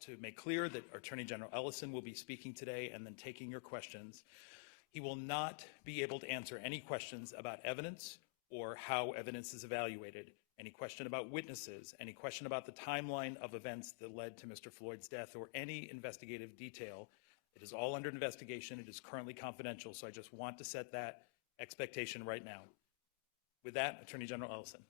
to make clear that Attorney General Ellison will be speaking today and then taking your questions. He will not be able to answer any questions about evidence or how evidence is evaluated, any question about witnesses, any question about the timeline of events that led to Mr. Floyd's death, or any investigative detail. It is all under investigation. It is currently confidential, so I just want to set that expectation right now. With that, Attorney General Ellison.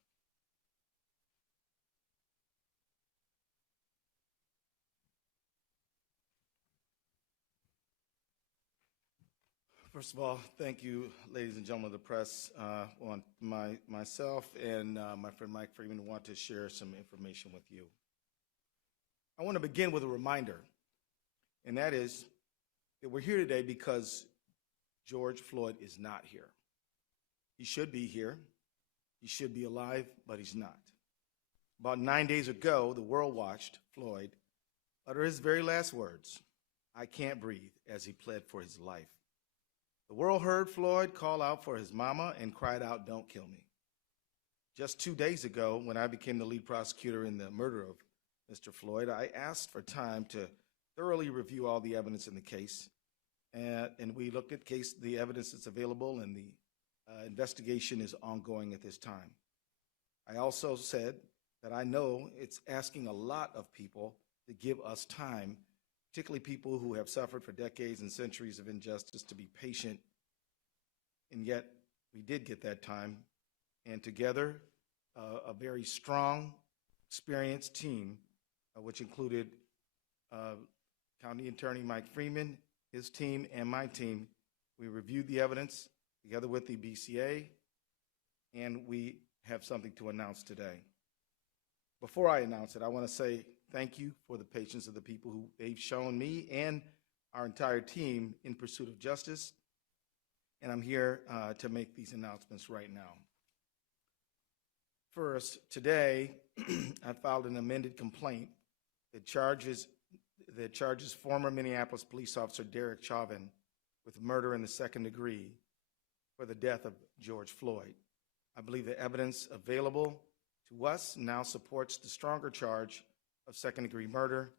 First of all, thank you, ladies and gentlemen of the press. Myself and my friend Mike Freeman want to share some information with you. I want to begin with a reminder, and that is that we're here today because George Floyd is not here. He should be here. He should be alive, but he's not. About 9 days ago, the world watched Floyd utter his very last words, "I can't breathe," as he pled for his life. The world heard Floyd call out for his mama and cried out, "Don't kill me." Just 2 days ago, when I became the lead prosecutor in the murder of Mr. Floyd, I asked for time to thoroughly review all the evidence in the case. And we looked at the evidence that's available, and the investigation is ongoing at this time. I also said that I know it's asking a lot of people to give us time, particularly people who have suffered for decades and centuries of injustice, to be patient. And yet, we did get that time. And together, a very strong, experienced team, which included County Attorney Mike Freeman, his team, and my team, we reviewed the evidence together with the BCA, and we have something to announce today. Before I announce it, I want to say thank you for the patience of the people who they've shown me and our entire team in pursuit of justice, and I'm here to make these announcements right now. First, today, I filed an amended complaint that charges former Minneapolis police officer Derek Chauvin with murder in the second degree for the death of George Floyd. I believe the evidence available to us now supports the stronger charge of second-degree murder.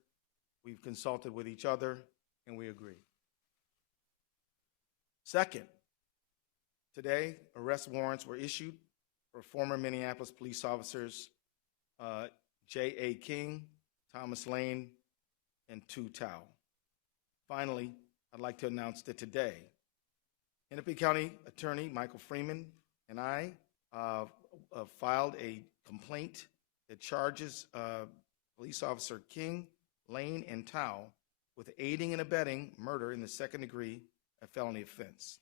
We've consulted with each other, and we agree. Second, today, arrest warrants were issued for former Minneapolis police officers J.A. King, Thomas Lane, and Tu Tao. Finally, I'd like to announce that today, Hennepin County Attorney Michael Freeman and I filed a complaint that charges police officer King, Lane, and Tao with aiding and abetting murder in the second degree, a felony offense.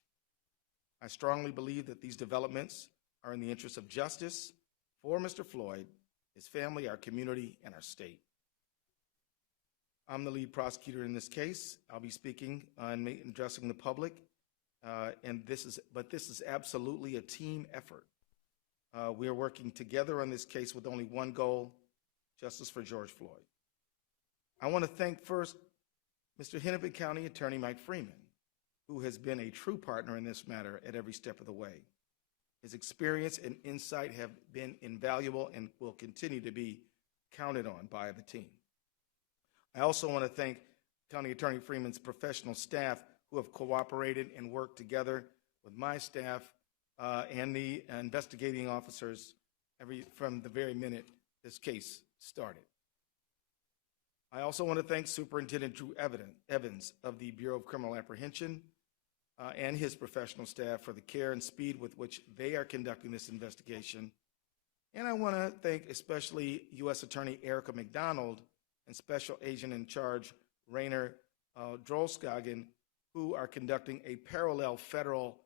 I strongly believe that these developments are in the interest of justice for Mr. Floyd, his family, our community, and our state. I'm the lead prosecutor in this case. I'll be speaking and addressing the public, but this is absolutely a team effort. We are working together on this case with only one goal: justice for George Floyd. I want to thank first Mr. Hennepin County Attorney Mike Freeman, who has been a true partner in this matter at every step of the way. His experience and insight have been invaluable and will continue to be counted on by the team. I also want to thank County Attorney Freeman's professional staff who have cooperated and worked together with my staff and the investigating officers from the very minute this case started. I also want to thank Superintendent Drew Evans of the Bureau of Criminal Apprehension and his professional staff for the care and speed with which they are conducting this investigation. And I want to thank especially U.S. Attorney Erica McDonald and Special Agent in Charge Rainer Drolskagen, who are conducting a parallel federal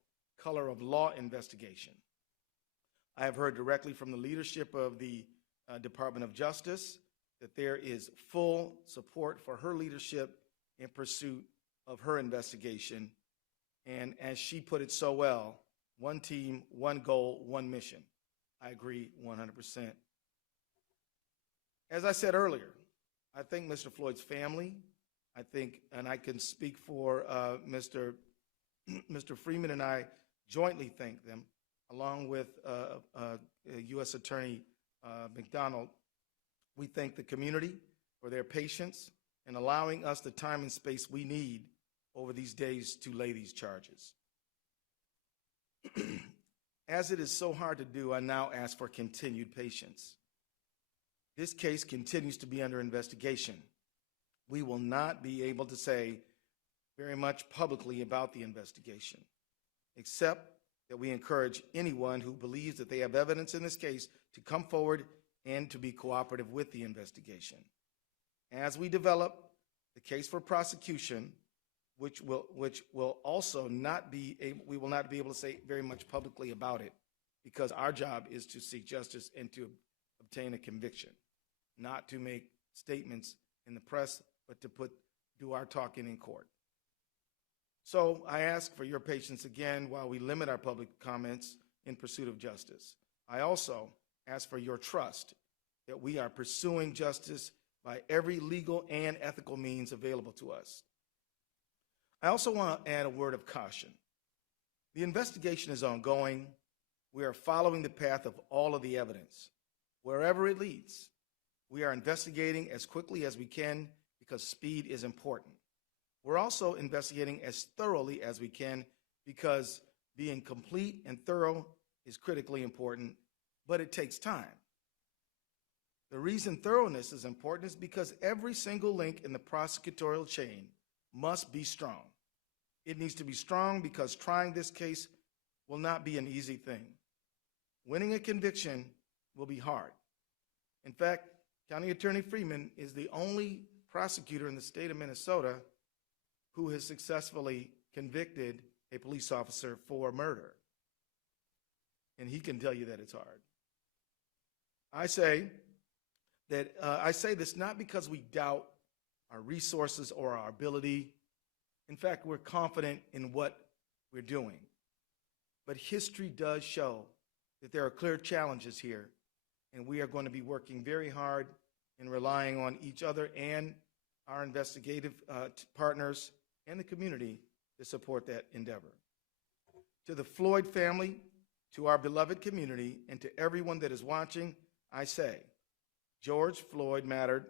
color of law investigation. I have heard directly from the leadership of the Department of Justice that there is full support for her leadership in pursuit of her investigation. And as she put it so well, one team, one goal, one mission. I agree 100%. As I said earlier, I thank Mr. Floyd's family. I think, and I can speak for Mr. Freeman and I jointly thank them, along with U.S. Attorney McDonald. We thank the community for their patience and allowing us the time and space we need over these days to lay these charges. As it is so hard to do, I now ask for continued patience. This case continues to be under investigation. We will not be able to say very much publicly about the investigation, except that we encourage anyone who believes that they have evidence in this case to come forward and to be cooperative with the investigation. As we develop the case for prosecution, which will also not be able, we will not be able to say very much publicly about it, because our job is to seek justice and to obtain a conviction, not to make statements in the press, but to do our talking in court. So I ask for your patience again while we limit our public comments in pursuit of justice. I also ask for your trust that we are pursuing justice by every legal and ethical means available to us. I also want to add a word of caution. The investigation is ongoing. We are following the path of all of the evidence. Wherever it leads, we are investigating as quickly as we can because speed is important. We're also investigating as thoroughly as we can because being complete and thorough is critically important, but it takes time. The reason thoroughness is important is because every single link in the prosecutorial chain must be strong. It needs to be strong because trying this case will not be an easy thing. Winning a conviction will be hard. In fact, County Attorney Freeman is the only prosecutor in the state of Minnesota who has successfully convicted a police officer for murder. And he can tell you that it's hard. I say this not because we doubt our resources or our ability. In fact, we're confident in what we're doing. But history does show that there are clear challenges here, and we are going to be working very hard and relying on each other and our investigative partners and the community to support that endeavor. To the Floyd family, to our beloved community, and to everyone that is watching, I say, George Floyd mattered.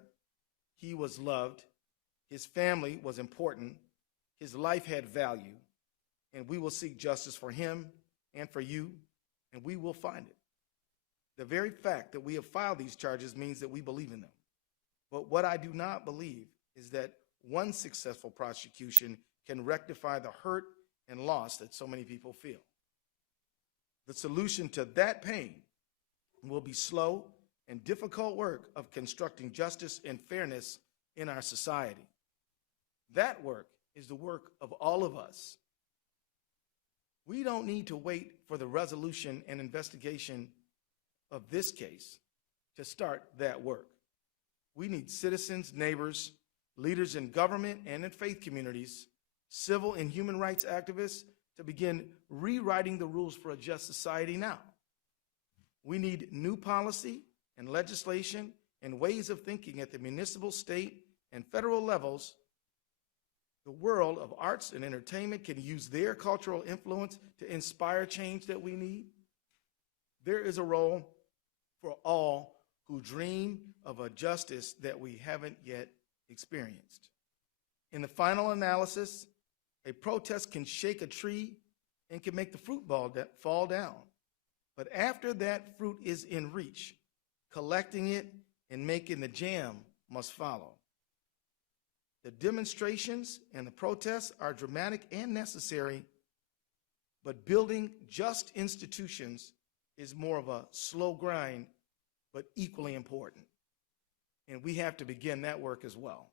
He was loved. His family was important. His life had value, and we will seek justice for him and for you, and we will find it. The very fact that we have filed these charges means that we believe in them. But what I do not believe is that one successful prosecution can rectify the hurt and loss that so many people feel. The solution to that pain will be slow and difficult work of constructing justice and fairness in our society. That work is the work of all of us. We don't need to wait for the resolution and investigation of this case to start that work. We need citizens, neighbors, leaders in government and in faith communities, civil and human rights activists to begin rewriting the rules for a just society now. We need new policy and legislation and ways of thinking at the municipal, state, and federal levels. The world of arts and entertainment can use their cultural influence to inspire change that we need. There is a role for all who dream of a justice that we haven't yet experienced. In the final analysis, a protest can shake a tree and can make the fruit fall down. But after that fruit is in reach, collecting it and making the jam must follow. The demonstrations and the protests are dramatic and necessary, but building just institutions is more of a slow grind, but equally important. And we have to begin that work as well.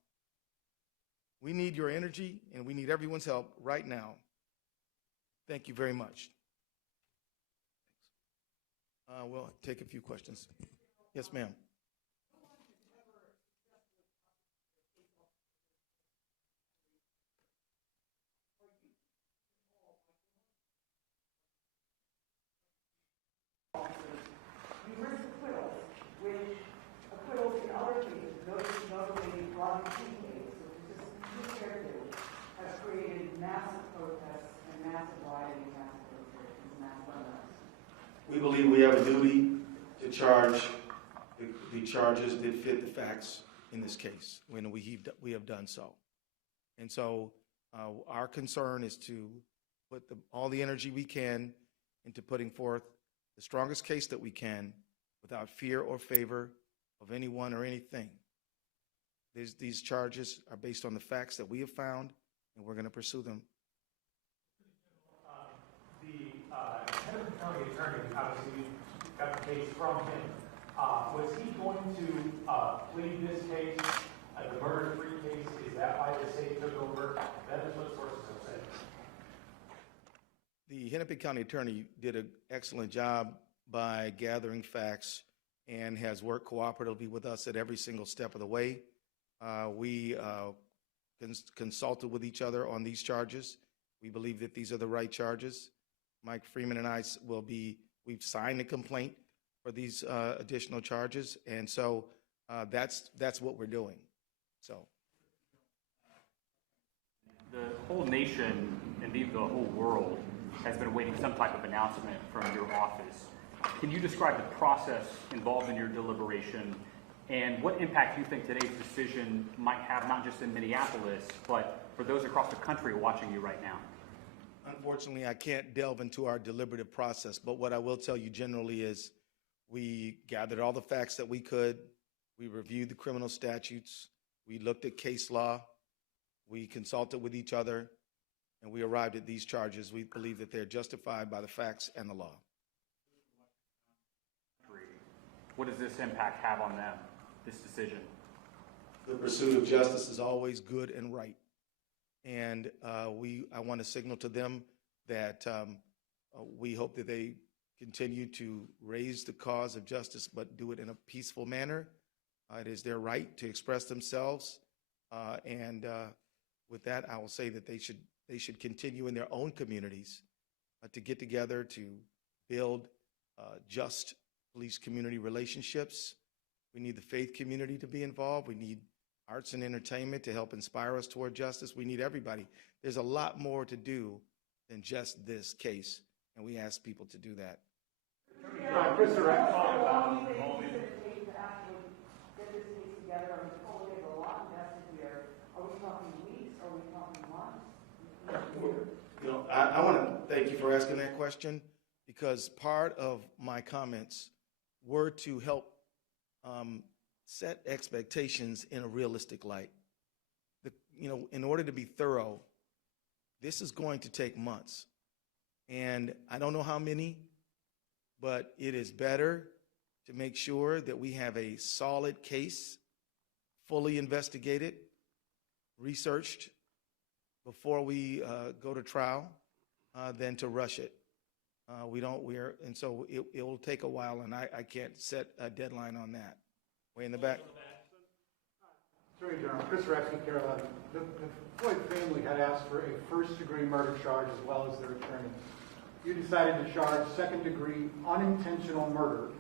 We need your energy, and we need everyone's help right now. Thank you very much. We'll take a few questions. Yes, ma'am. We believe we have a duty to charge the charges that fit the facts in this case when we have done so. And so our concern is to put all the energy we can into putting forth the strongest case that we can without fear or favor of anyone or anything. These charges are based on the facts that we have found, and we're going to pursue them. The head of the county attorney, obviously, we got the case from him. Was he going to plead this case as a murder-free case? Is that why the state took over? That is what sources have said. The Hennepin County attorney did an excellent job by gathering facts and has worked cooperatively with us at every single step of the way. We consulted with each other on these charges. We believe that these are the right charges. Mike Freeman and I we've signed a complaint for these additional charges, and so that's what we're doing. So the whole nation, indeed the whole world, has been awaiting some type of announcement from your office. Can you describe the process involved in your deliberation and what impact you think today's decision might have, not just in Minneapolis, but for those across the country watching you right now? Unfortunately, I can't delve into our deliberative process, but what I will tell you generally is we gathered all the facts that we could. We reviewed the criminal statutes. We looked at case law. We consulted with each other, and we arrived at these charges. We believe that they're justified by the facts and the law. What does this impact have on them, this decision? The pursuit of justice is always good and right. And I want to signal to them that we hope that they continue to raise the cause of justice, but do it in a peaceful manner. It is their right to express themselves. And with that, I will say that they should continue in their own communities to get together to build just police community relationships. We need the faith community to be involved. We need arts and entertainment to help inspire us toward justice. We need everybody. There's a lot more to do than just this case, and we ask people to do that. Chris, I want to thank you for asking that question, because part of my comments were to help set expectations in a realistic light. In order to be thorough, this is going to take months. And I don't know how many, but it is better to make sure that we have a solid case, fully investigated, researched before we go to trial, than to rush it. And so it will take a while, and I can't set a deadline on that. Way in the back. Attorney General, Chris Rexman, Carolina. The Floyd family had asked for a first-degree murder charge as well as their attorney. You decided to charge second-degree unintentional murder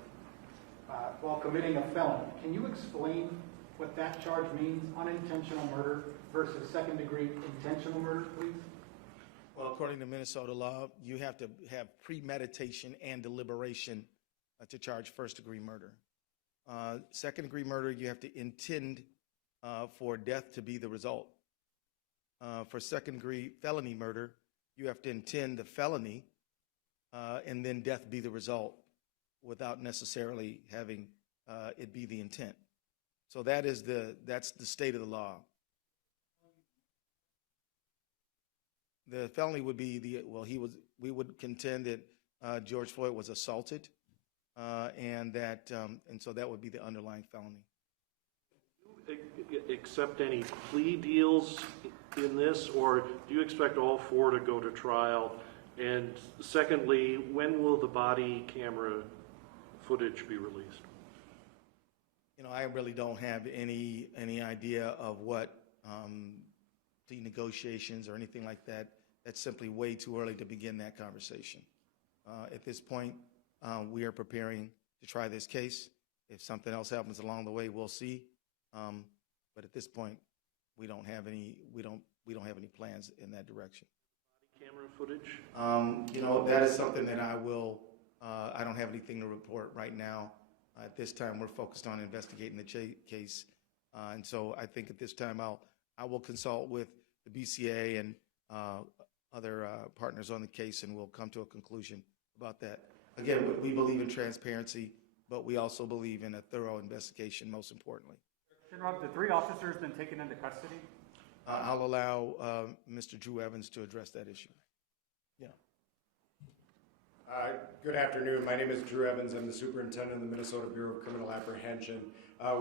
while committing a felony. Can you explain what that charge means, unintentional murder versus second-degree intentional murder, please? Well, according to Minnesota law, you have to have premeditation and deliberation to charge first-degree murder. Second-degree murder, you have to intend for death to be the result. For second-degree felony murder, you have to intend the felony and then death be the result without necessarily having it be the intent. So that's the state of the law. The felony would be we would contend that George Floyd was assaulted, and so that would be the underlying felony. Do you accept any plea deals in this, or do you expect all four to go to trial? And secondly, when will the body camera footage be released? I really don't have any idea of what plea negotiations or anything like that. That's simply way too early to begin that conversation. At this point, we are preparing to try this case. If something else happens along the way, we'll see. But at this point, we don't have any plans in that direction. Body camera footage? That is something that I don't have anything to report right now. At this time, we're focused on investigating the case. And so I think at this time I will consult with the BCA and other partners on the case, and we'll come to a conclusion about that. Again, we believe in transparency, but we also believe in a thorough investigation, most importantly. General, have the 3 officers been taken into custody? I'll allow Mr. Drew Evans to address that issue. Yeah. Good afternoon. My name is Drew Evans. I'm the superintendent of the Minnesota Bureau of Criminal Apprehension.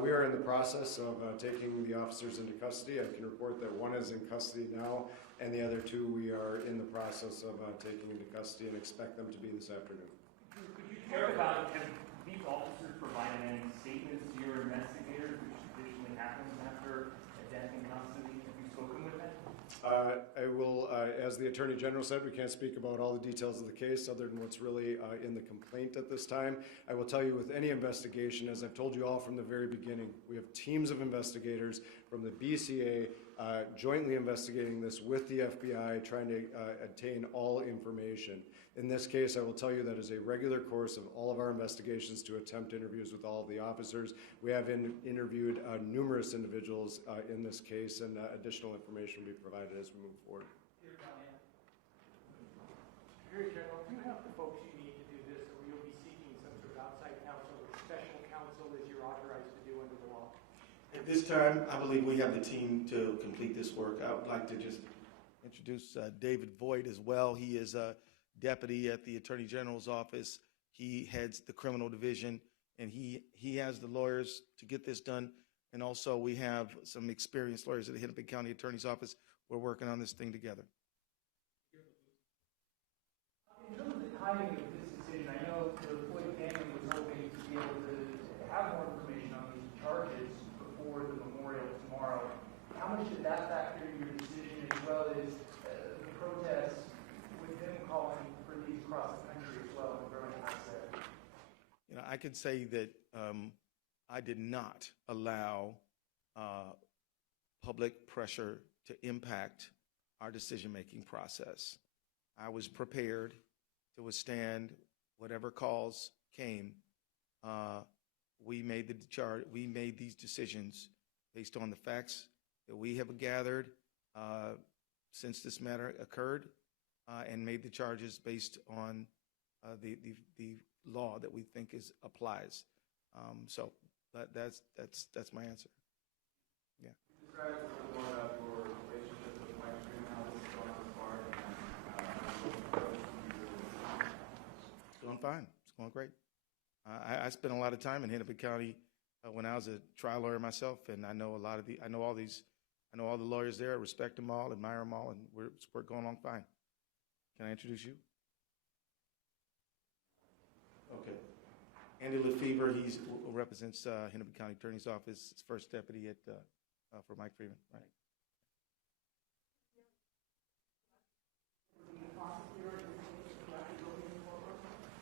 We are in the process of taking the officers into custody. I can report that 1 is in custody now, and the other 2 we are in the process of taking into custody and expect them to be this afternoon. Could you talk about, have these officers provided any statements to your investigators, which traditionally happens after a death in custody? Have you spoken with them? I will, as the Attorney General said, we can't speak about all the details of the case other than what's really in the complaint at this time. I will tell you with any investigation, as I've told you all from the very beginning, we have teams of investigators from the BCA jointly investigating this with the FBI, trying to obtain all information. In this case, I will tell you that is a regular course of all of our investigations to attempt interviews with all of the officers. We have interviewed numerous individuals in this case, and additional information will be provided as we move forward. Superior General, do you have the folks you need to do this, or you'll be seeking some sort of outside counsel or special counsel as you're authorized to do under the law? At this time, I believe we have the team to complete this work. I would like to just introduce David Voigt as well. He is a deputy at the Attorney General's office. He heads the criminal division, and he has the lawyers to get this done. And also we have some experienced lawyers at the Hennepin County Attorney's Office. We're working on this thing together. In terms of the timing of this decision, I know the Floyd family was hoping to be able to have more information on these charges before the memorial tomorrow. How much did that factor in your decision, as well as the protests with them calling for these across the country as well and growing access? You know, I could say that I did not allow public pressure to impact our decision-making process. I was prepared to withstand whatever calls came. We made these decisions based on the facts that we have gathered since this matter occurred, and made the charges based on the law that we think applies. So that's my answer. Yeah. Describe a little bit more about your relationship with Mike Green, how this is going on as far It's going fine. It's going great. I spent a lot of time in Hennepin County when I was a trial lawyer myself, and I know all the lawyers there. I respect them all, admire them all, and we're going along fine. Can I introduce you? Okay. Andy Lefevre, he represents Hennepin County Attorney's Office, first deputy for Mike Freeman. Right.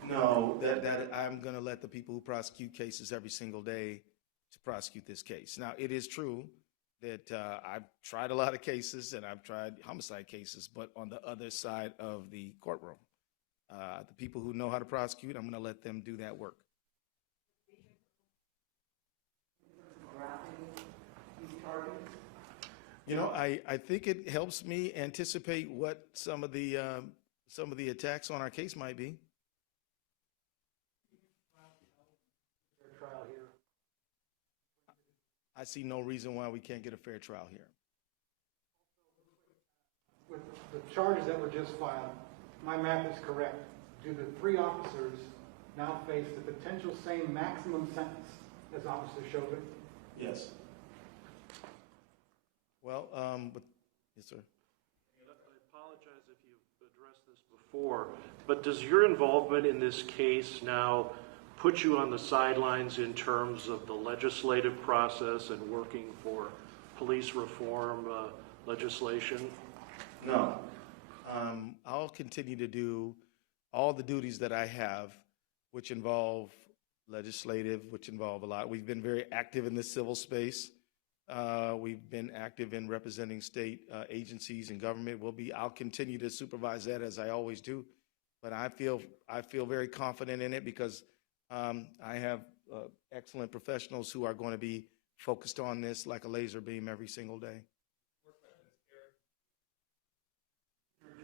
No, that I'm going to let the people who prosecute cases every single day to prosecute this case. Now, it is true that I've tried a lot of cases, and I've tried homicide cases, but on the other side of the courtroom. The people who know how to prosecute, I'm going to let them do that work. You know, I think it helps me anticipate what some of the attacks on our case might be. Trial here. I see no reason why we can't get a fair trial here. With the charges that were just filed, my math is correct. Do the 3 officers now face the potential same maximum sentence as Officer Chauvin? Yes. Well, but yes, sir. I apologize if you've addressed this before, but does your involvement in this case now put you on the sidelines in terms of the legislative process and working for police reform legislation? No. I'll continue to do all the duties that I have, which involve legislative, which involve a lot. We've been very active in the civil space. We've been active in representing state agencies and government. I'll continue to supervise that as I always do. But I feel very confident in it because I have excellent professionals who are going to be focused on this like a laser beam every single day.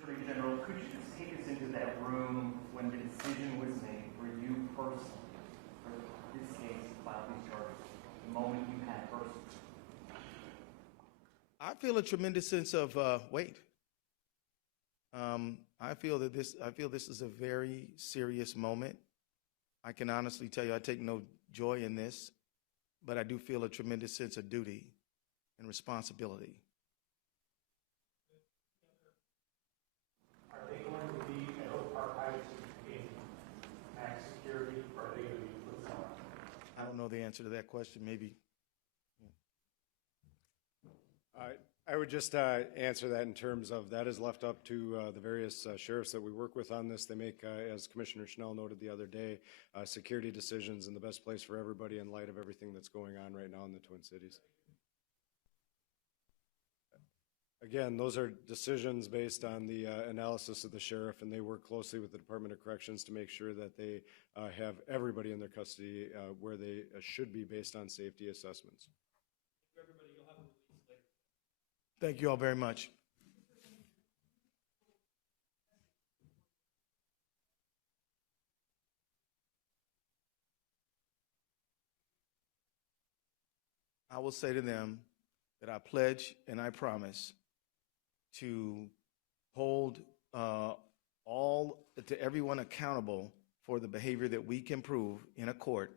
Attorney General, could you just take us into that room when the decision was made for you personally, for this case, to file these charges, the moment you had personally? I feel a tremendous sense of weight. I feel this is a very serious moment. I can honestly tell you I take no joy in this, but I do feel a tremendous sense of duty and responsibility. Are they going to be at Oak Park Heights in max security, or are they going to be put somewhere? I don't know the answer to that question. Maybe. I would just answer that in terms of that is left up to the various sheriffs that we work with on this. They make, as Commissioner Schnell noted the other day, security decisions in the best place for everybody in light of everything that's going on right now in the Twin Cities. Again, those are decisions based on the analysis of the sheriff, and they work closely with the Department of Corrections to make sure that they have everybody in their custody where they should be based on safety assessments. Thank you all very much. I will say to them that I pledge and I promise to hold everyone accountable for the behavior that we can prove in a court,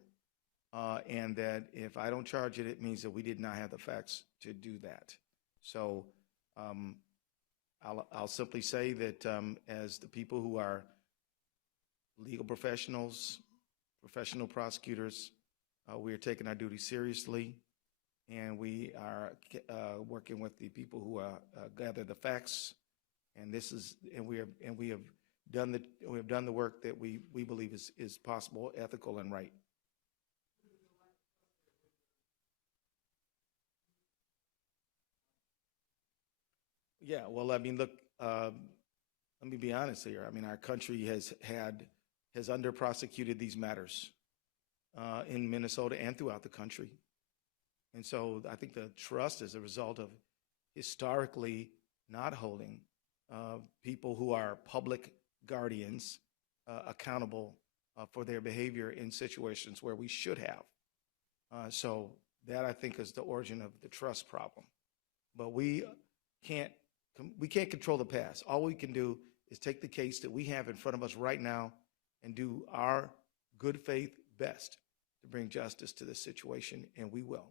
and that if I don't charge it, it means that we did not have the facts to do that. So I'll simply say that as the people who are legal professionals, professional prosecutors, we are taking our duty seriously, and we are working with the people who gather the facts, and we have done the work that we believe is possible, ethical, and right. Yeah, well, I mean, look, let me be honest here. I mean, our country has under-prosecuted these matters in Minnesota and throughout the country. And so I think the trust is a result of historically not holding people who are public guardians accountable for their behavior in situations where we should have. So that, I think, is the origin of the trust problem. But we can't control the past. All we can do is take the case that we have in front of us right now and do our good faith best to bring justice to this situation, and we will.